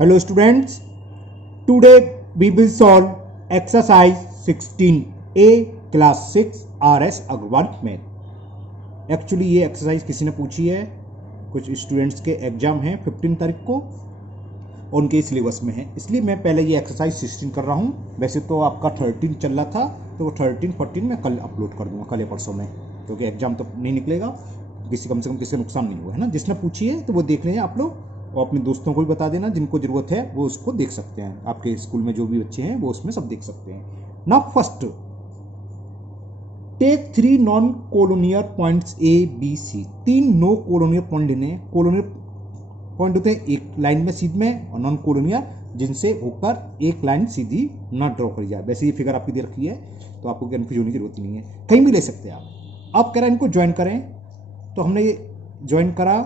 Hello students, today we will solve exercise 16A class 6 RS Agrawal math. Actually ये exercise किसी ने पूछी है, कुछ स्टूडेंट्स के एग्जाम हैं 15 तारीख को, उनके सिलेबस में है, इसलिए मैं पहले ये एक्सरसाइज 16 कर रहा हूँ। वैसे तो आपका 13 चल रहा था, तो वो 13 14 में कल अपलोड कर दूंगा, कल या परसों में, क्योंकि एग्जाम तो नहीं निकलेगा, कम से कम किसी का नुकसान नहीं हुआ है ना। जिसने पूछी है तो वो देख लें आप लोग, और अपने दोस्तों को भी बता देना, जिनको ज़रूरत है वो उसको देख सकते हैं। आपके स्कूल में जो भी बच्चे हैं वो उसमें सब देख सकते हैं ना। First, take 3 non collinear points A B C. 3 no collinear point लेने हैं। कोलोनियर पॉइंट होते हैं एक लाइन में सीध में, और नॉन कोलोनियर जिनसे होकर एक लाइन सीधी ना ड्रॉ करी जाए। वैसे ये फिगर आपकी दे रखी है, तो आपको कन्फ्यूज होने की जरूरत नहीं है, कहीं भी ले सकते हैं आप। अब कह रहे हैं इनको ज्वाइन करें, तो हमने ये ज्वाइन करा,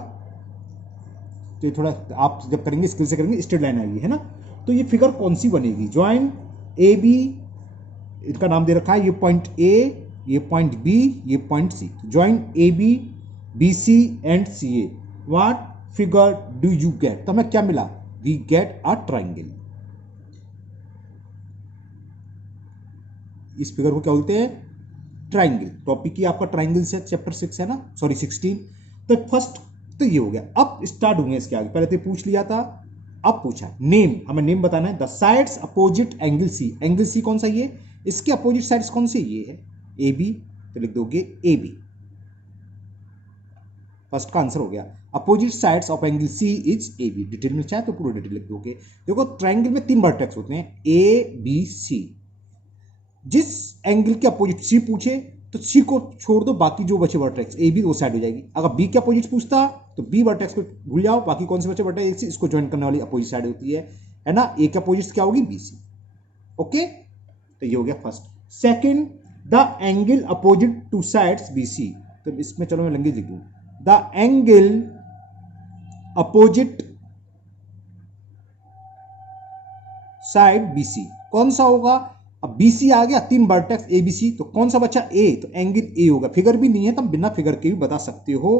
तो ये थोड़ा आप जब करेंगे स्किल से करेंगे, स्ट्रेट लाइन आएगी है ना। तो ये फिगर कौन सी बनेगी? ज्वाइन ए बी, इनका नाम दे रखा है, ये पॉइंट ए, ये पॉइंट बी, ये point C. Join A B, B C and C A. What figure do you get? तो हमें क्या मिला? We get a triangle. इस फिगर को क्या बोलते हैं? ट्राइंगल। टॉपिक ही आपका ट्राइंगल से चैप्टर 6 है ना, सॉरी 16। तो फर्स्ट तो ये हो गया। अब स्टार्ट होंगे इसके आगे, पहले तो पूछ लिया था, अब पूछा नेम, हमें नेम बताना है। The sides opposite angle C. Angle C कौन सा? ये। इसके अपोजिट साइड्स कौन से? ये है ए बी, तो लिख दोगे ए बी। फर्स्ट का आंसर हो गया। Opposite sides of angle C is A B. Detail में चाहे तो पूरा डिटेल लिख दोगे। देखो ट्राइंगल में 3 वर्टेक्स होते हैं, ए बी सी। जिस एंगल के अपोजिट सी पूछे तो सी को छोड़ दो, बाकी जो बचे वर्टेक्स ए बी वो साइड हो जाएगी। अगर बी के अपोजिट पूछता तो बी वर्टेक्स को भूल जाओ, बाकी कौन से बचे वर्टेक्स इसको ज्वाइन करने वाली अपोजिट साइड होती है ना। ए के अपोजिट क्या होगी? B C. ओके, तो ये हो गया first. Second, the angle opposite to sides B C. तो इसमें चलो मैं लैंग्वेज लिख दूं, the angle opposite side B C कौन सा होगा? अब बी सी आ गया, 3 वर्टेक्स ए बी सी, तो कौन सा बचा? ए, तो एंगल ए होगा। फिगर भी नहीं है तो बिना फिगर के भी बता सकते हो,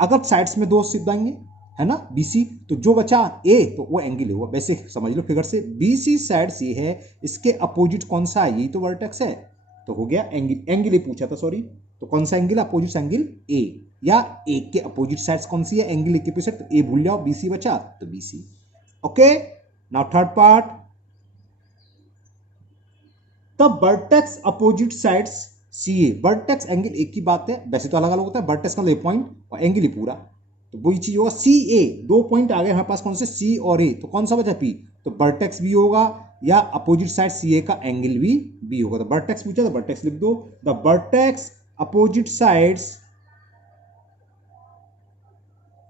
अगर साइड्स में 2 सिद्धाएंगे है ना बी सी, तो जो बचा ए तो वो एंगल होगा। वैसे समझ लो फिगर से, बी सी साइड सी है, इसके अपोजिट कौन सा है? यही तो वर्टेक्स है, तो हो गया एंगल। एंगल ए पूछा था, सॉरी, तो कौन सा एंगल? अपोजिट एंगल ए, या ए के अपोजिट साइड्स कौन सी है? एंगल ए के अपोजिट, तो ए भूल जाओ, बी सी बचा तो B C. Okay, now third part, the vertex opposite sides C A. Vertex angle एक ही बात है, वैसे तो अलग अलग होता है। वर्टेक्स का पॉइंट और एंगल ही पूरा, तो वही चीज होगा। सी ए, 2 पॉइंट आ गए हमारे पास, कौन से? सी और ए, तो कौन सा बचा? पी, तो वर्टेक्स भी होगा, या अपोजिट साइड सी ए का एंगल भी बी होगा। तो वर्टेक्स पूछा तो वर्टेक्स लिख दो। The vertex opposite sides,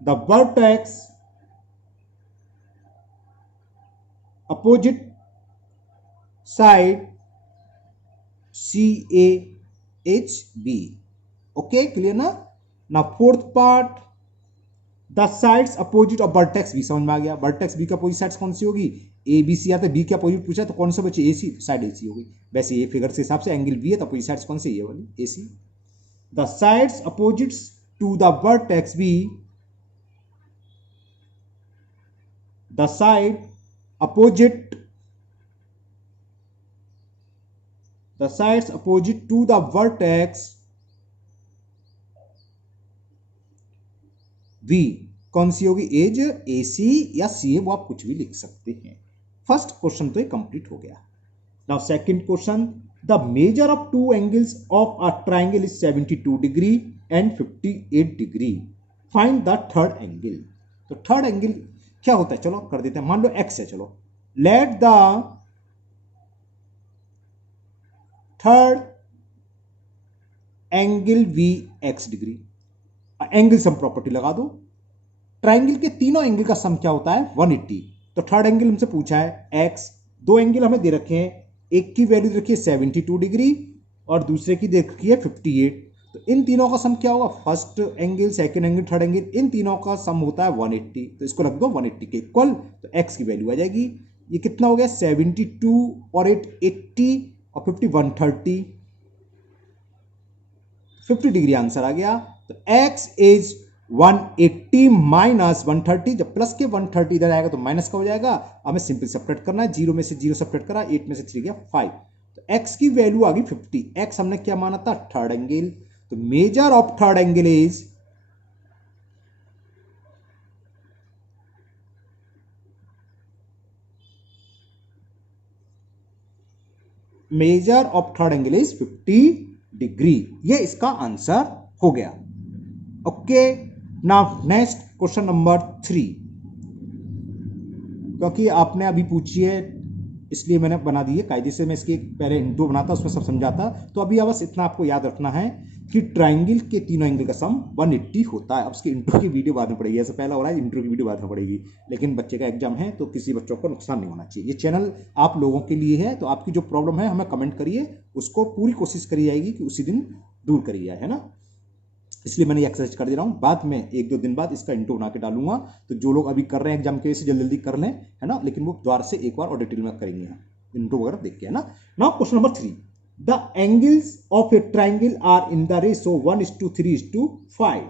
the vertex opposite side C A H B. Okay, clear ना। ना fourth part, the sides opposite of vertex B. समझ में आ गया, वर्टेक्स बी का अपोजिट साइड्स कौन सी होगी? ए बी सी आता है, बी के अपोजिट पूछा तो कौन सा बचे? ए सी, साइड ए सी होगी। वैसे ये फिगर से हिसाब से एंगल बी है, तो अपोजिट साइड्स कौन सी? ये वाली A C. The sides opposites to the vertex B, the side opposite, the sides opposite to the vertex V कौन सी होगी? एज ए सी या सी ए, वो आप कुछ भी लिख सकते हैं। फर्स्ट क्वेश्चन तो ये कंप्लीट हो गया। Now second question, the measure of 2 angles of a triangle is 72 degree and 58 degree. Find the third angle. तो थर्ड एंगल क्या होता है? चलो कर देते हैं। मान लो एक्स है, चलो let the third angle be X degree. Angle sum property लगा दो। ट्राइंगल के तीनों एंगल का सम क्या होता है? 180। तो थर्ड एंगल हमसे पूछा है एक्स, 2 एंगल हमें दे रखे हैं, एक की वैल्यू रखी है 72 डिग्री और दूसरे की दे रखी है 58। तो इन तीनों का सम क्या होगा? First angle, second angle, third angle, इन तीनों का सम होता है 180। तो इसको रख दो 180 के इक्वल, तो एक्स की वैल्यू आ जाएगी। ये कितना हो गया? 72 और 8 80 और 50 130, 50 डिग्री आंसर आ गया। तो x इज 180 माइनस 130, जब प्लस के 130 इधर आएगा तो माइनस का हो जाएगा। हमें सिंपल सब्ट्रैक्ट करना है, 0 में से 0 सब्ट्रैक्ट करा, 8 में से 3 गया 5, तो x की वैल्यू आ गई 50। x हमने क्या माना था, थर्ड एंगल, तो measure of third angle is measure of third angle is 50 degree. ये इसका आंसर हो गया। Okay, now next question number 3, क्योंकि आपने अभी पूछी है इसलिए मैंने बना दी है कायदे से। मैं इसकी पहले इंट्रो बनाता, उसमें सब समझाता। तो अभी बस इतना आपको याद रखना है कि ट्राइंगल के तीनों एंगल का सम 180 होता है। अब उसकी इंट्रो की वीडियो बाद में पड़ेगी, ऐसा पहला हो रहा है, इंट्रो की वीडियो बाद में पड़ेगी, लेकिन बच्चे का एग्जाम है तो किसी बच्चों को नुकसान नहीं होना चाहिए। ये चैनल आप लोगों के लिए है, तो आपकी जो प्रॉब्लम है हमें कमेंट करिए, उसको पूरी कोशिश करी जाएगी कि उसी दिन दूर करी जाए, है ना। इसलिए मैंने एक्सरसाइज कर दे रहा हूँ, बाद में 1-2 दिन बाद इसका इंट्रो बना के डालूंगा। तो जो लोग अभी कर रहे हैं एग्जाम के वजह से जल्दी जल्दी कर लें, है ना, लेकिन वो द्वार से एक बार और डिटेल में करेंगे, इंट्रो वगैरह देख के, है ना। Now question number 3, the angles of a triangle are in the ratio 1:3:5,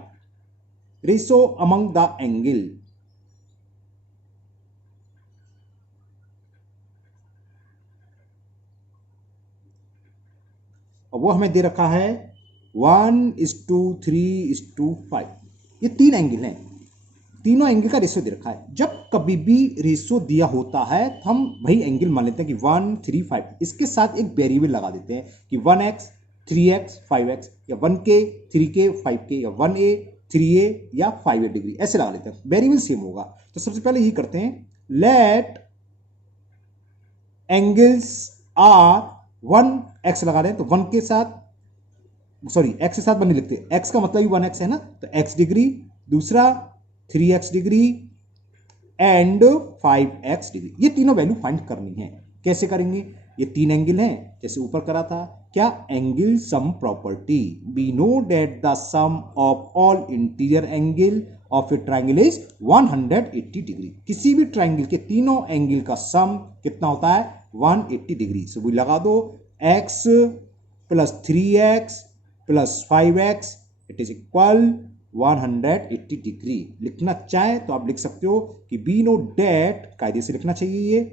ratio among the angle. और वो हमें दे रखा है 1:3:5। ये 3 एंगल हैं, तीनों एंगल का रेशियो दे रखा है। जब कभी भी रेशियो दिया होता है तो हम वही एंगल मान लेते हैं कि 1, 3, 5, इसके साथ एक वेरिएबल लगा देते हैं कि 1x, 3x, 5x, या 1k, 3k, 5k, या 1a, 3a, या 5a डिग्री, ऐसे लगा लेते हैं, वेरिएबल सेम होगा। तो सबसे पहले ये करते हैं, लेट एंगल्स आर 1x लगा दें, तो 1 के साथ, सॉरी x के साथ 1 नहीं लिखते, x का मतलब ही 1x है ना, तो x डिग्री, दूसरा 3x degree and 5x degree. ये तीनों वैल्यू फाइंड करनी है। कैसे करेंगे, ये 3 एंगल हैं जैसे ऊपर करा था, क्या, angle sum property, we know that the sum of all interior angle of a triangle is 180 degree. किसी भी ट्राइंगल के तीनों एंगल का सम कितना होता है, 180 डिग्री। सो वो लगा दो, x plus 3x plus 5x it is equal 180 degree. लिखना चाहे तो आप लिख सकते हो कि बी नो डेट, कायदे से लिखना चाहिए ये,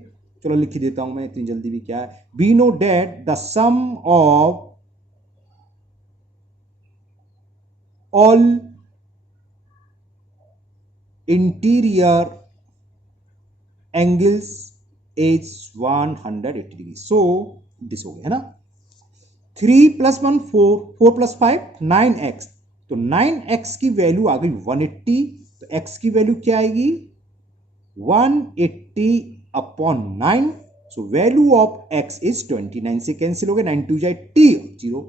चलो लिख ही देता हूं मैं, इतनी जल्दी भी क्या है, we know that the sum of all interior angles is 180 degree. So this हो गया, है ना। 3 + 1 4, 4 + 5 9x, तो 9x की वैल्यू आ गई 180, तो x की वैल्यू क्या आएगी 180/9, so value of x is 20। 9 से कैंसिल हो गए, 9 2 जाए t 0,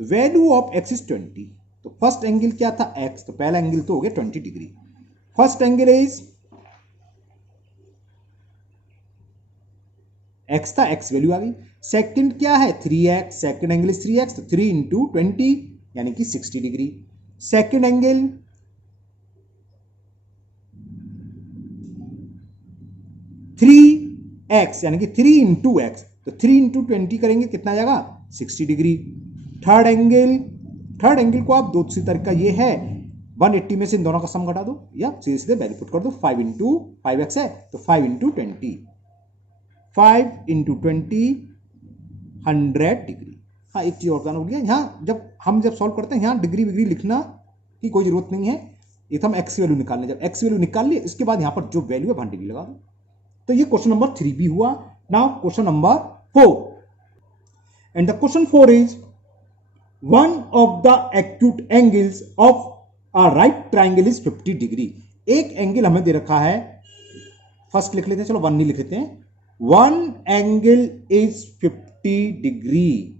तो वैल्यू ऑफ x इज 20। तो फर्स्ट एंगल क्या था x, तो पहला एंगल तो हो गया 20 degree. First angle is x था, x वैल्यू आ गई। सेकंड क्या है 3x, second angle is 3x, तो 3 × 20 यानी कि 60 डिग्री। सेकंड एंगल 3x यानी कि 3 × x, तो 3 × 20 करेंगे कितना जाएगा 60 डिग्री। थर्ड एंगल को आप दूसरी तरीका ये है, 180 में से इन दोनों का सम घटा दो या सीधे सीधे वैल्यू पुट कर दो, 5 × 5x है तो 5 × 20, 5 × 20 100 डिग्री। हाँ, एक चीज और जानना भूल गया, यहाँ जब सॉल्व करते हैं यहाँ डिग्री विग्री लिखना की कोई जरूरत नहीं है, ये तो हम एक्स वैल्यू निकालने, जब एक्स वैल्यू निकाल लिए इसके बाद यहाँ पर जो वैल्यू है वहां डिग्री लगा दो। तो ये क्वेश्चन नंबर 3 भी हुआ। Now question number 4, and the question 4 is one of the acute angles of a right triangle is 50 degree. एक एंगल हमें दे रखा है, फर्स्ट लिख लेते हैं, चलो 1 नहीं लिख लेते हैं, one angle is 50 degree,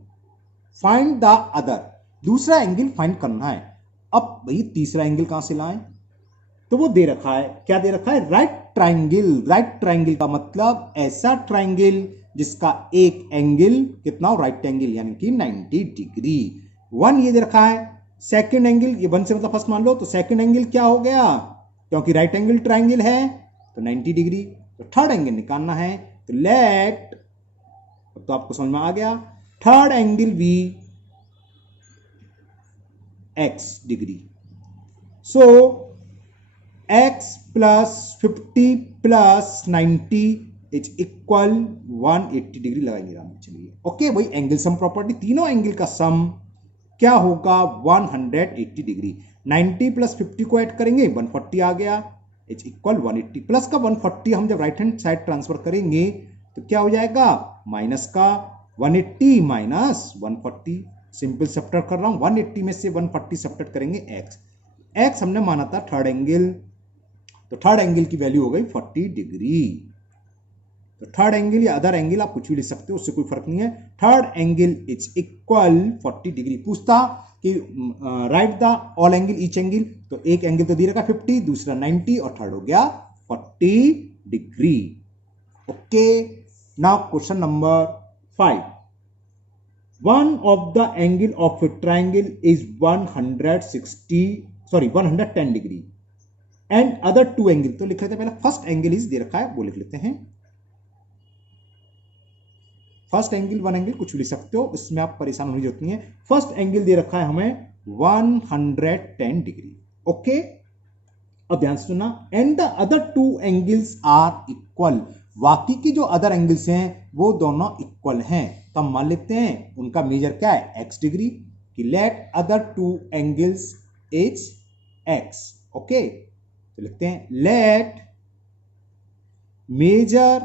find the other. दूसरा एंगल फाइंड करना है। अब भाई तीसरा एंगल कहां से लाएं, तो वो दे रखा है, क्या दे रखा है, राइट ट्राइंगल। राइट ट्राइंगल का मतलब ऐसा ट्राइंगल जिसका एक एंगल कितना हो, राइट एंगल यानी कि 90 डिग्री। 1 ये दे रखा है, सेकंड एंगल, ये 1 से मतलब फर्स्ट मान लो, तो सेकंड एंगल क्या हो गया, क्योंकि राइट एंगल ट्राइंगल है तो 90 डिग्री। तो थर्ड एंगल निकालना है, तो लेट, तो आपको समझ में आ गया, थर्ड एंगल भी x degree. So x plus 50 plus 90 is equal 180 degree लगाएंगे राम। चलिए ओके भाई, एंगल सम प्रॉपर्टी, तीनों एंगल का सम क्या होगा 180 डिग्री। 90 प्लस 50 को ऐड करेंगे 140 आ गया, इज इक्वल 180 प्लस का 140 हम जब राइट हैंड साइड ट्रांसफर करेंगे तो क्या हो जाएगा माइनस का 180 माइनस 140, सिंपल सब्ट्रैक्ट कर रहा हूं, 180 में से 140 सब्ट्रैक्ट करेंगे x हमने माना था थर्ड एंगल, तो थर्ड एंगल की वैल्यू हो गई 40 डिग्री। तो थर्ड एंगल या अदर एंगल आप कुछ भी लिख सकते हो, उससे कोई फर्क नहीं है। Third angle is equal 40 degree. पूछता कि right the all angle each angle, तो एक एंगल तो दे रखा 50, दूसरा 90 और थर्ड हो गया 40 degree. Okay, now question number 5। One of the angle of a triangle is 110 degree and other two angle, तो लिख लेते हैं पहले फर्स्ट एंगल इज दे रखा है वो लिख लेते हैं। फर्स्ट एंगल वन एंगल कुछ भी लिख सकते हो, इसमें आप परेशान होने की जरूरत नहीं है। फर्स्ट एंगल दे रखा है हमें 110 डिग्री। ओके, अब ध्यान से सुनना, and the other two angles are equal, बाकी की जो अदर एंगल्स हैं वो दोनों इक्वल हैं। तो हम मान लेते हैं उनका मेजर क्या है x डिग्री, कि let other two angles is x। Okay, तो लिखते हैं let measure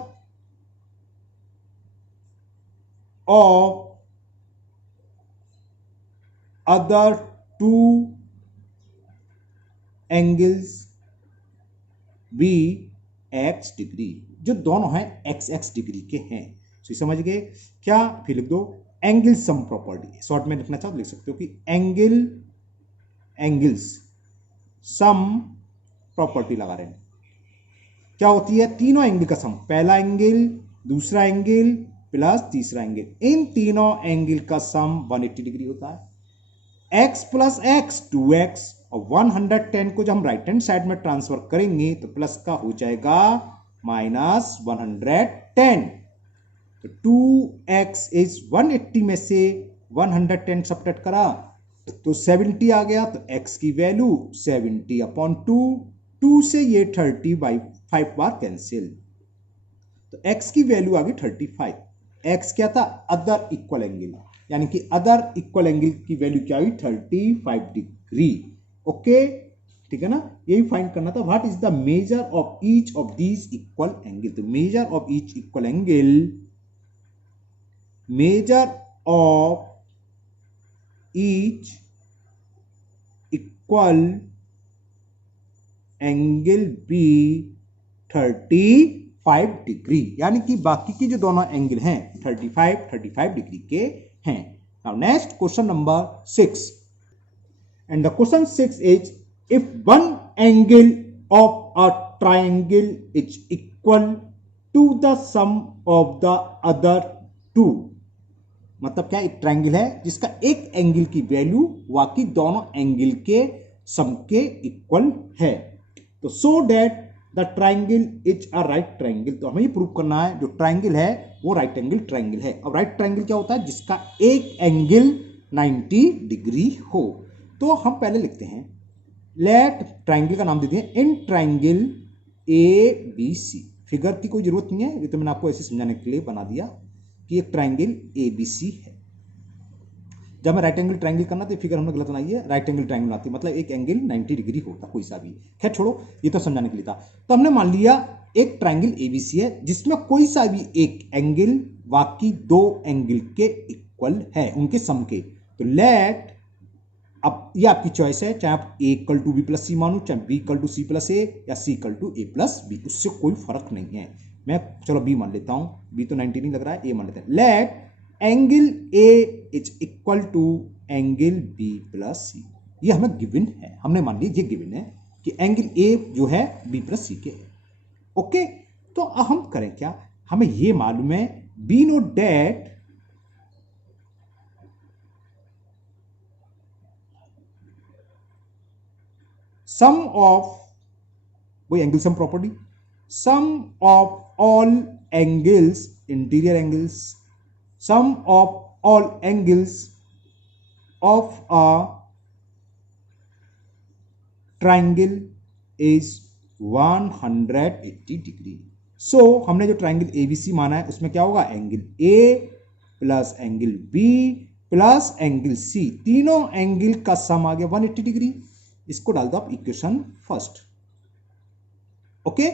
of other two angles be x degree, जो दोनों हैं x डिग्री के हैं। तो समझ गए क्या? फिर लिख दो एंगल सम प्रॉपर्टी, शॉर्ट में लिखना चाहो तो लिख सकते हो कि एंगल्स सम प्रॉपर्टी लगा रहे हैं। क्या होती है? तीनों एंगल का सम, पहला एंगल, दूसरा एंगल प्लस तीसरा एंगल, इन तीनों एंगल का सम 180 डिग्री होता है। x प्लस एक्स 2x, और 110 को जब हम राइट हैंड साइड में ट्रांसफर करेंगे तो प्लस का हो जाएगा माइनस 110। तो 2x इज 180 में से 110 सब्ट्रैक्ट करा तो 70 आ गया, तो x की वैल्यू 70/2, 2 से ये 30/5 बार कैंसिल, तो x की वैल्यू आ गई 35। x क्या था? अदर इक्वल एंगल, यानी कि अदर इक्वल एंगल की वैल्यू क्या हुई? 35 डिग्री। ओके, ठीक है ना? यही फाइंड करना था, what is the measure of each of these equal angle. तो measure of each equal angle, measure of each equal angle be 35 degree, यानी कि बाकी की जो दोनों एंगल हैं 35 डिग्री के हैं। Now next question number 6, and the question 6 is if one angle of a triangle is equal to the sum of the other two, मतलब क्या? एक ट्राइंगल है जिसका एक एंगल की वैल्यू बाकी दोनों एंगल के सम के इक्वल है, तो सो that the triangle is a right triangle. तो हमें ये प्रूव करना है जो ट्राइंगल है वो राइट एंगल ट्राइंगल है। अब राइट ट्राइंगल क्या होता है? जिसका एक एंगल 90 डिग्री हो। तो हम पहले लिखते हैं, लेट ट्राइंगल का नाम देते हैं in triangle A B C. Figure की कोई जरूरत नहीं है, ये तो मैंने आपको ऐसे समझाने के लिए बना दिया कि एक ट्राइंगल ए बी सी है। जब मैं राइट एंगल ट्राइंगल करना तो फिगर हमने गलत बनाई है, राइट एंगल ट्राइंगल बनाती है, मतलब एक एंगल 90 डिग्री होता कोई सा भी। खैर छोड़ो, ये तो समझाने के लिए था। तो हमने मान लिया एक ट्राइंगल एबीसी है जिसमें कोई सा भी एक एंगल बाकी दो एंगल के इक्वल है, उनके सम के। तो लेट, अब ये आपकी चॉइस है, चाहे आप a equal to B plus C मानो, चाहे b equal to C plus A, या c equal to A plus B, उससे कोई फर्क नहीं है। मैं चलो b मान लेता हूं, b तो 90 नहीं लग रहा है, a मान लेते हैं। Let angle a is equal to angle b plus C, ये हमें गिवन है, हमने मान लिया ये गिवन है कि एंगल a जो है b प्लस सी के है। ओके, तो अब हम करें क्या? हमें ये मालूम है, we know that sum of, वही angle sum property, sum of all angles, interior angles, sum of all angles of a triangle is 180 degree. So हमने जो ट्राइंगल एबीसी माना है उसमें क्या होगा, angle A plus angle B plus angle C, तीनों angle का सम आ गया 180 डिग्री। इसको डाल दो आप इक्वेशन फर्स्ट। ओके,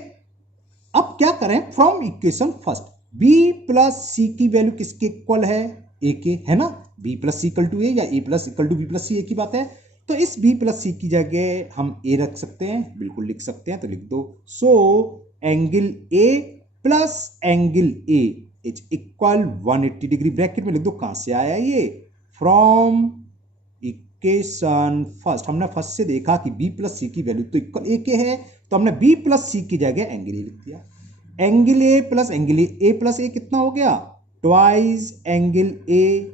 अब क्या करें, from equation first b plus C की वैल्यू किसके इक्वल है, a के, है ना। b plus C equal to A या a plus equal to b plus C, एक ही बात है। तो इस b प्लस सी की जगह हम a रख सकते हैं, बिल्कुल लिख सकते हैं, तो लिख दो। So angle a plus angle a is equal 180 degree, bracket में लिख दो। कहां से आया ये, फ्रॉम इक्वेशन फर्स्ट। हमने फर्स्ट से देखा कि b प्लस सी की वैल्यू तो इक्वल a के है, तो हमने b प्लस सी की जगह एंगल ए लिख दिया। Angle A plus angle A plus A कितना हो गया, twice angle A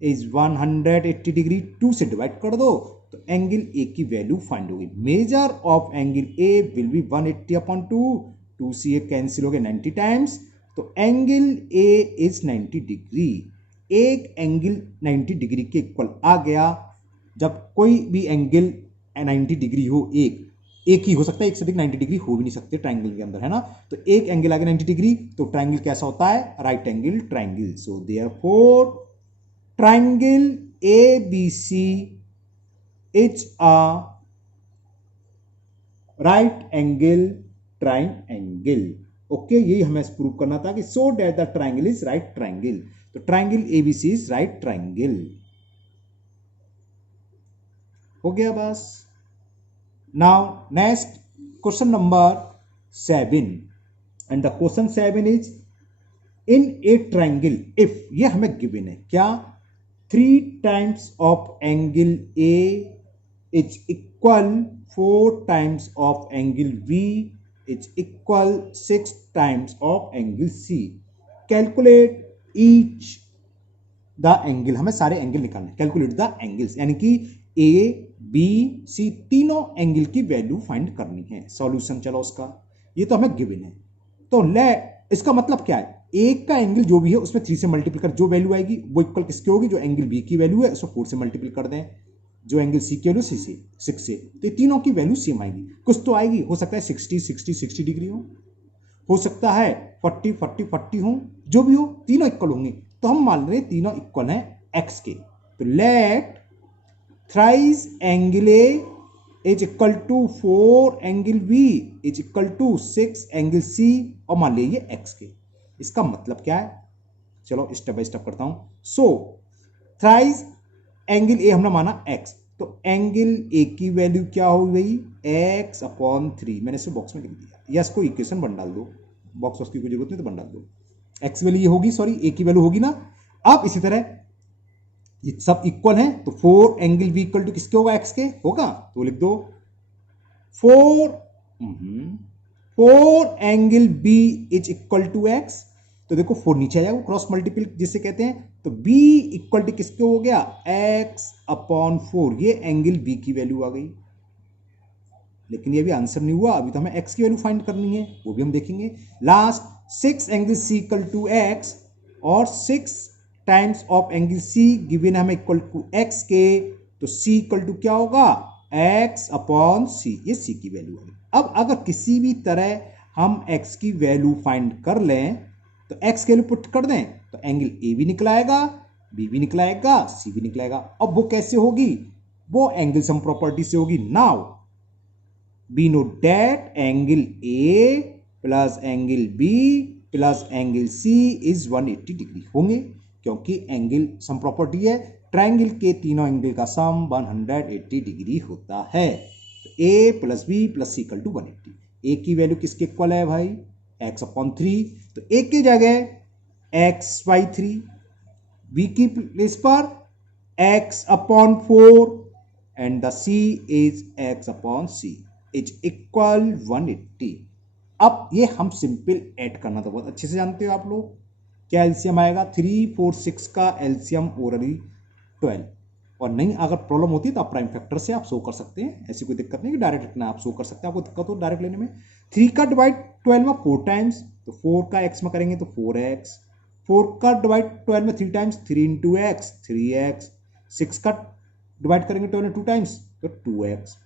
is 180 degree, 2 से डिवाइड कर दो तो एंगल ए की वैल्यू फाइंड होगी। Measure of angle A will be 180 upon 2 से ये कैंसिल हो गया 90 टाइम्स, तो एंगल ए इज 90 डिग्री। एक एंगल 90 डिग्री के इक्वल आ गया। जब कोई भी एंगल 90 डिग्री हो, एक ही हो सकता है, एक से अधिक 90 डिग्री हो भी नहीं सकते ट्राइंगल के अंदर, है ना। तो एक एंगल आ गया 90 डिग्री, तो ट्राइंगल कैसा होता है, right angle triangle. So therefore triangle ABC is a right angle triangle. Okay, यही हमें प्रूव करना था कि so that the triangle is right triangle. तो triangle ABC is right triangle. हो गया बस। Now next question number 7, and the question 7 is in a triangle if, ये हमें गिवन है क्या, 3 times of angle A is equal 4 times of angle B is equal 6 times of angle C. Calculate each the angle, हमें सारे angle निकालने। Calculate the angles, यानी कि ए B सी तीनों एंगल की वैल्यू फाइंड करनी है। सॉल्यूशन चलो उसका, ये तो हमें गिवन है। तो ले, इसका मतलब क्या है, एक का एंगल जो भी है उसमें 3 से मल्टीपल कर, जो वैल्यू आएगी वो इक्वल किसकी होगी, जो एंगल बी की वैल्यू है उसको 4 से मल्टीपल कर दें, जो एंगल सी की वैल्यू 6 से, तो ये तीनों की वैल्यू सेम आएगी। कुछ तो आएगी, हो सकता है 60 डिग्री हो सकता है 40 हो, जो भी हो तीनों इक्वल होंगे। तो हम मान रहे हैं तीनों इक्वल हैं एक्स के। तो let thrice angle A is equal to 4 angle B is equal to 6 angle C, और मान लीजिए एक्स के। इसका मतलब क्या है, चलो स्टेप बाय स्टेप करता हूं। सो थ्राइस एंगल ए हमने माना एक्स, तो एंगल ए की वैल्यू क्या हो गई, एक्स अपॉन 3। मैंने इसे बॉक्स में लिख दिया, या इसको इक्वेशन बन डाल दो, बॉक्स की कोई जरूरत नहीं तो बन डाल दो। एक्स वैल्यू ये होगी, सॉरी ए की वैल्यू होगी ना। अब इसी तरह ये सब इक्वल हैं, तो 4 एंगल बी इक्वल टू किसके होगा, एक्स के होगा, तो लिख दो 4 angle B is equal to x. तो देखो 4 नीचे आ जाएगा, क्रॉस मल्टीपल जिसे कहते हैं। तो b इक्वल टू किसके हो गया, x अपॉन 4, ये एंगल b की वैल्यू आ गई। लेकिन ये भी आंसर नहीं हुआ, अभी तो हमें x की वैल्यू फाइंड करनी है, वो भी हम देखेंगे last. 6 angle c equal to x, और 6 times of angle c given हमें इक्वल टू x के, तो c इक्वल टू क्या होगा, x अपॉन c, ये c की वैल्यू है। अब अगर किसी भी तरह हम x की वैल्यू फाइंड कर लें, तो x की वैल्यू पुट कर दें, तो एंगल a भी निकलाएगा, b भी निकलाएगा, c भी निकलाएगा। अब वो कैसे होगी, वो एंगल सम प्रॉपर्टी से होगी। Now we know that angle a plus angle b plus angle c is 180 degree होंगे, क्योंकि एंगल सम प्रॉपर्टी है, ट्राइंगल के तीनों एंगल का सम 180 डिग्री होता है। तो a plus b plus c equal to 180। a की वैल्यू किसके इक्वल है भाई, x अपॉन 3, तो a की जगह x/3, b की प्लेस पर x upon 4, and the c is x upon c is equal 180। अब ये हम सिंपल ऐड करना तो बहुत अच्छे से जानते हो आप लोग, क्या एलसीएम आएगा, 3, 4, 6 का एलसीएम ओरली 12, और नहीं अगर प्रॉब्लम होती है तो आप प्राइम फैक्टर से आप शो कर सकते हैं, ऐसी कोई दिक्कत नहीं कि डायरेक्ट रखना आप शो कर सकते हैं, आपको दिक्कत हो डायरेक्ट लेने में। 3 का डिवाइड 12 में 4 टाइम्स, तो 4 का x में करेंगे तो 4x, 4 का डिवाइड 12 में 3 टाइम्स, 3 इंटू एक्स 3x, 6 का डिवाइड करेंगे 12 में 2 टाइम्स तो 2x,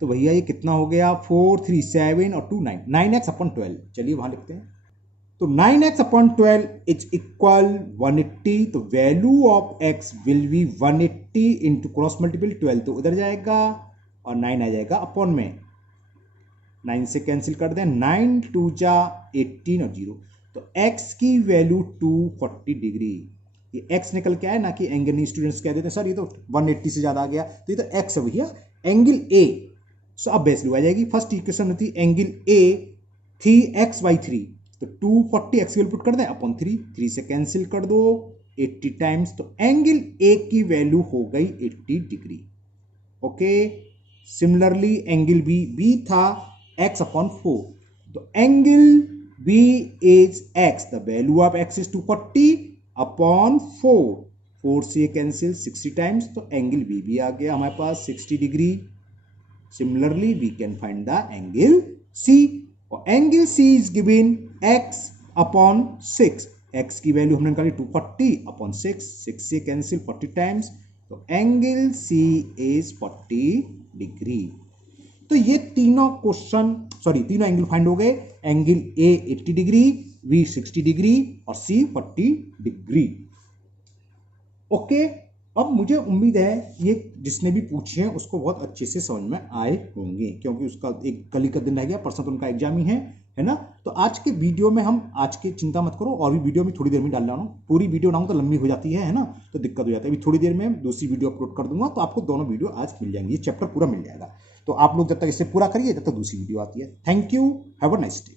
तो भैया ये कितना हो गया 4 3 7 और 2 9 9x अपॉन 12। चलिए वहां लिखते हैं। तो 9x अपॉन 12 इज इक्वल 180। तो value of x will be 180 into cross multiple 12 तो उधर जाएगा और 9 आ जाएगा अपॉन में 9 से कैंसिल कर दें 9 2 जा 18 और 0। तो x की वैल्यू 240 डिग्री। ये x निकल के आया ना कि एंगल नहीं स्टूडेंट्स कह देते हैं सर ये तो 180 से ज्यादा आ गया तो ये तो x है भैया एंगल a। सो अब वैल्यू आ जाएगी। फर्स्ट इक्वेशन होती है एंगल a 3x/3 तो 240 x वैल्यू पुट कर दें अपॉन 3 से कैंसिल कर दो 80 टाइम्स तो एंगल a की वैल्यू हो गई 80 degree. Okay similarly angle b था x अपॉन 4 तो angle b is x the value of x is 240 upon 4 से कैंसिल 60 टाइम्स तो एंगल b भी आ गया हमारे पास 60 degree. Similarly we can find the angle c और angle c is given x upon 6 x की वैल्यू हमने निकाली 240 अपॉन 6 से कैंसिल 40 टाइम्स तो एंगल c इज 40 डिग्री। तो ये तीनों एंगल फाइंड हो गए। Angle a 80 degree b 60 degree और c 40 डिग्री। ओके अब मुझे उम्मीद है ये जिसने भी पूछे हैं उसको बहुत अच्छे से समझ में आए होंगे क्योंकि उसका एक कल ही का दिन रह गया परसों तो उनका एग्जाम ही है ना। तो आज के वीडियो में हम आज की चिंता मत करो और भी वीडियो में थोड़ी देर में डाल रहा हूँ। पूरी वीडियो डालूँ तो लंबी हो जाती है ना तो दिक्कत हो जाती है। अभी थोड़ी देर में दूसरी वीडियो अपलोड कर दूंगा तो आपको दोनों वीडियो आज मिल जाएंगी। ये चैप्टर पूरा मिल जाएगा तो आप लोग जब तक इसे पूरा करिए जब तक दूसरी वीडियो आती है। Thank you have a nice day.